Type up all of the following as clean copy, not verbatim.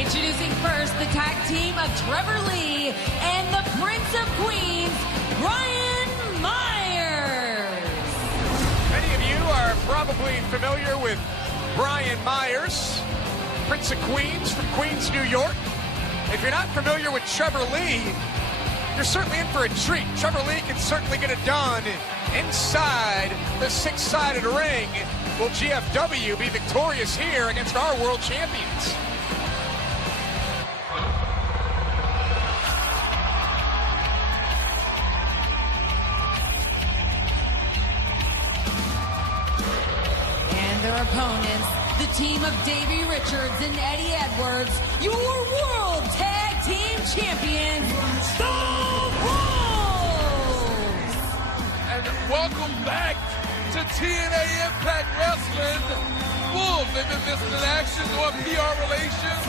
Introducing first the tag team of Trevor Lee and the Prince of Queens, Brian Myers. Many of you are probably familiar with Brian Myers, Prince of Queens from Queens, New York. If you're not familiar with Trevor Lee, you're certainly in for a treat. Trevor Lee can certainly get it done inside the six-sided ring. Will GFW be victorious here against our world champions? And their opponents, the team of Davey Richards and Eddie Edwards, your World Tag Team Champions, the Wolves! And welcome back to TNA Impact Wrestling. Wolves, they've been missing in action on PR relations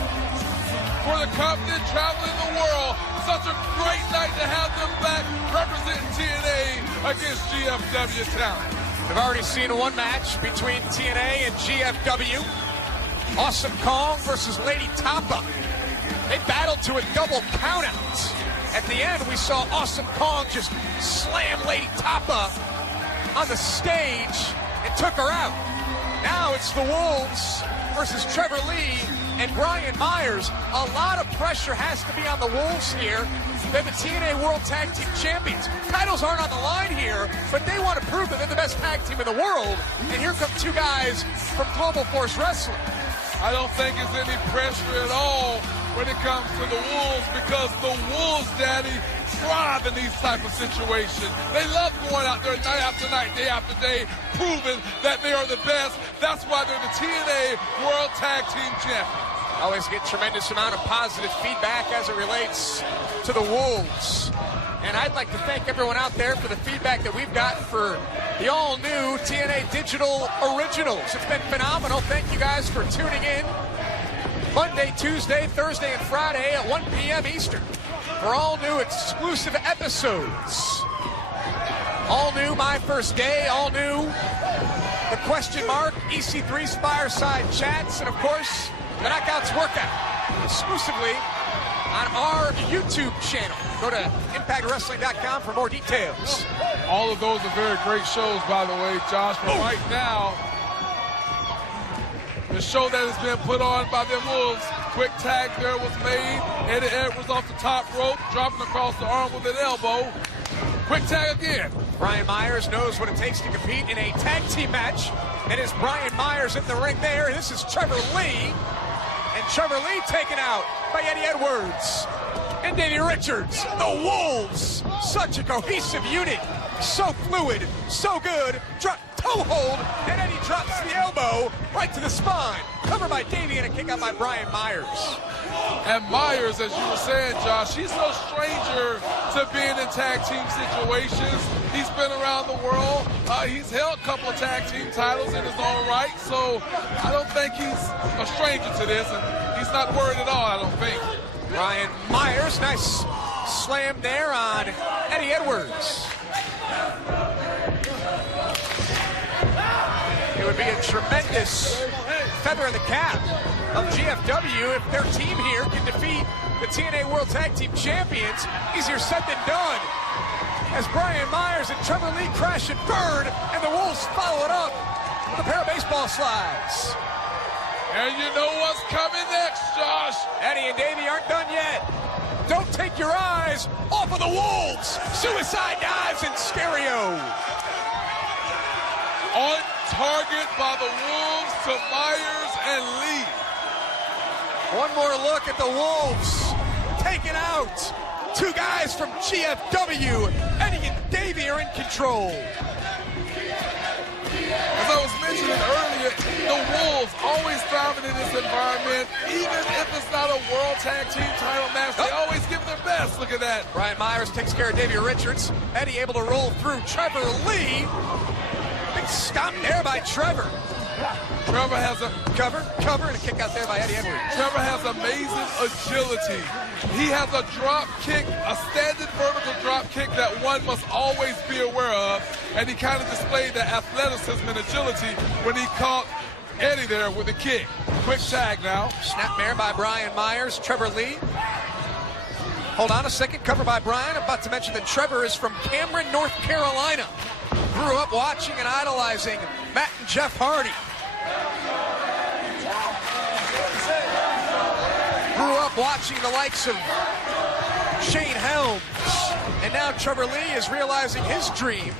for the company traveling the world. Such a great night to have them back representing TNA against GFW talent. We've already seen one match between TNA and GFW. Awesome Kong versus Lady Tapa. They battled to a double countout. At the end, we saw Awesome Kong just slam Lady Tapa on the stage and took her out. Now it's the Wolves versus Trevor Lee and Brian Myers. A lot of pressure has to be on the Wolves here. They're the TNA World Tag Team Champions. Titles aren't on the line here, but they want to prove that they're the best tag team in the world. And here come two guys from Global Force Wrestling. I don't think there's any pressure at all when it comes to the Wolves, because the Wolves, Daddy, thrive in these type of situations. They love going out there night after night, day after day, proving that they are the best. That's why they're the TNA World Tag Team Champions. Always get tremendous amount of positive feedback as it relates to the Wolves. And I'd like to thank everyone out there for the feedback that we've gotten for the all-new TNA Digital Originals. It's been phenomenal. Thank you guys for tuning in Monday, Tuesday, Thursday, and Friday at 1 p.m. Eastern for all new exclusive episodes. All new My First Day, all new The Question Mark, EC3's Fireside Chats, and of course, the Knockouts Workout, exclusively on our YouTube channel. Go to ImpactWrestling.com for more details. All of those are very great shows, by the way, Josh. But right now, the show that has been put on by the Wolves, quick tag there was made. Eddie Edwards off the top rope, dropping across the arm with an elbow. Quick tag again. Brian Myers knows what it takes to compete in a tag team match. And it's Brian Myers in the ring there. This is Trevor Lee. And Trevor Lee taken out by Eddie Edwards. And Davey Richards, the Wolves. Such a cohesive unit. So fluid, so good. Drop toe hold, and Eddie drops the elbow right to the spine. Covered by Davey and a kick out by Brian Myers. And Myers, as you were saying, Josh, he's no stranger to being in tag team situations. He's been around the world. He's held a couple of tag team titles in his own right, so I don't think he's a stranger to this, and he's not worried at all, I don't think. Brian Myers, nice slam there on Eddie Edwards. It would be a tremendous feather in the cap of GFW if their team here can defeat the TNA World Tag Team Champions. Easier said than done. As Brian Myers and Trevor Lee crash and burn, and the Wolves follow it up with a pair of baseball slides. And you know what's coming next, Josh. Eddie and Davey aren't done yet. Don't take your eyes off of the Wolves. Suicide dives in stereo. On target by the Wolves to Myers and Lee. One more look at the Wolves. Taken out. Two guys from GFW. Eddie and Davey are in control. As I was mentioning earlier, the Wolves always thriving in this environment. Even if it's not a World Tag Team title match, they always give their best. Look at that. Brian Myers takes care of Davey Richards. Eddie able to roll through Trevor Lee. Big stomp there by Trevor. Trevor has a cover, and a kick out there by Eddie Edwards. Trevor has amazing agility. He has a drop kick, a standard vertical drop kick that one must always be aware of. And he kind of displayed the athleticism and agility when he caught Eddie there with the kick. Quick tag now. Snapmare by Brian Myers. Trevor Lee. Hold on a second. Cover by Brian. I'm about to mention that Trevor is from Cameron, North Carolina. Grew up watching and idolizing Matt and Jeff Hardy. Grew up watching the likes of Shane Helms. And now Trevor Lee is realizing his dream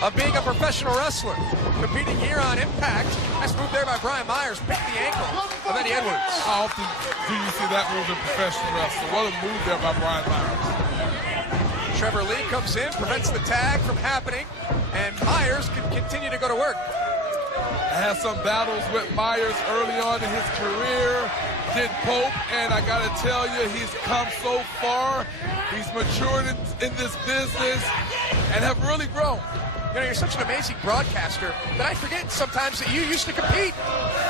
of being a professional wrestler. Competing here on Impact. Nice move there by Brian Myers. Picked the ankle of Eddie Edwards. How often do you see that move in professional wrestling? What a move there by Brian Myers. Trevor Lee comes in, prevents the tag from happening, and Myers can continue to go to work. I had some battles with Myers early on in his career. Did Pope, and I gotta tell you, he's come so far. He's matured in this business and have really grown. You know, you're such an amazing broadcaster that I forget sometimes that you used to compete.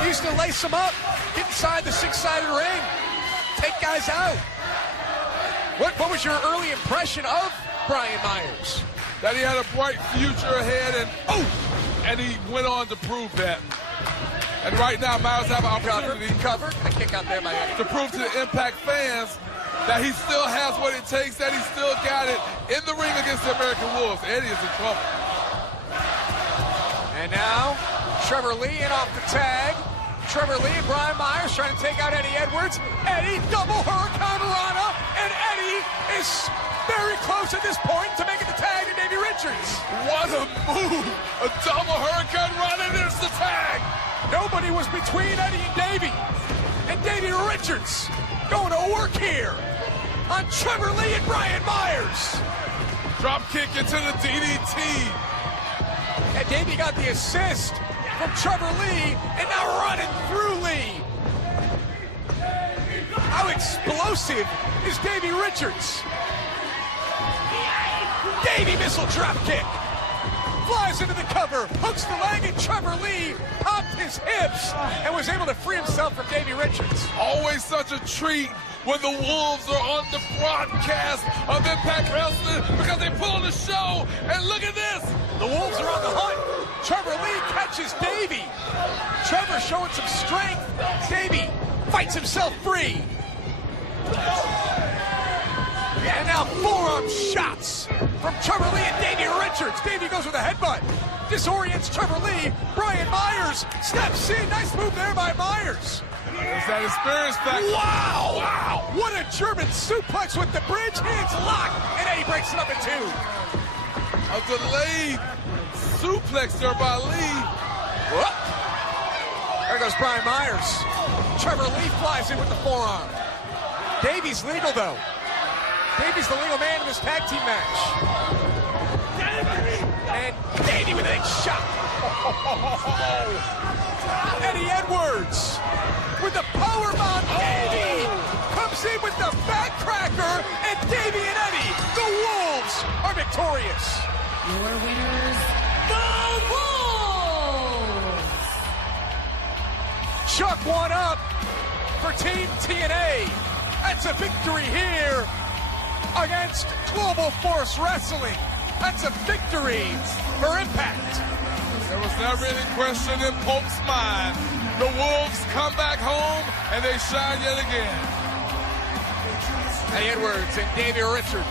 You used to lace them up, get inside the six-sided ring, take guys out. What was your early impression of Brian Myers? That he had a bright future ahead, and he went on to prove that. And right now, Myers have an opportunity covered. A kick out there by Eddie. To prove to the Impact fans that he still has what it takes, that he still got it in the ring against the American Wolves. Eddie is in trouble. And now, Trevor Lee in off the tag. Trevor Lee and Brian Myers trying to take out Eddie Edwards. Eddie, double Hurricane Rana, and Eddie is very close at this point to making the tag to Davey Richards. What a move! A double Hurricane Rana, and there's the tag! Nobody was between Eddie and Davey. And Davey Richards going to work here on Trevor Lee and Brian Myers. Drop kick into the DDT. And Davey got the assist from Trevor Lee, and now running through Lee. How explosive is Davey Richards? Davey missile drop kick. Flies into the cover, hooks the leg, and Trevor Lee popped his hips and was able to free himself from Davey Richards. Always such a treat when the Wolves are on the broadcast of Impact Wrestling because they pull on the show, and look at this! The Wolves are on the hunt. Trevor Lee catches Davey. Trevor showing some strength. Davey fights himself free. And now forearm shots from Trevor Lee and Davey Richards. Davey goes with a headbutt. Disorients Trevor Lee. Brian Myers steps in. Nice move there by Myers. There's that experience factor. Wow! Wow! What a German suplex with the bridge. Hands locked. And Eddie breaks it up in two. A delayed suplex there by Lee. Whoop. There goes Brian Myers. Trevor Lee flies in with the forearm. Davey's legal, though. Davey's the legal man in this tag team match. And Davey with a big shot. Eddie Edwards with the powerbomb. Davey comes in with the backcracker, and Davey and Eddie, the Wolves, are victorious. Your winners, the Wolves. Chuck one up for Team TNA. That's a victory here against Global Force Wrestling. That's a victory for Impact. There was never any question in Pope's mind. The Wolves come back home, and they shine yet again. Eddie Edwards and Davey Richards.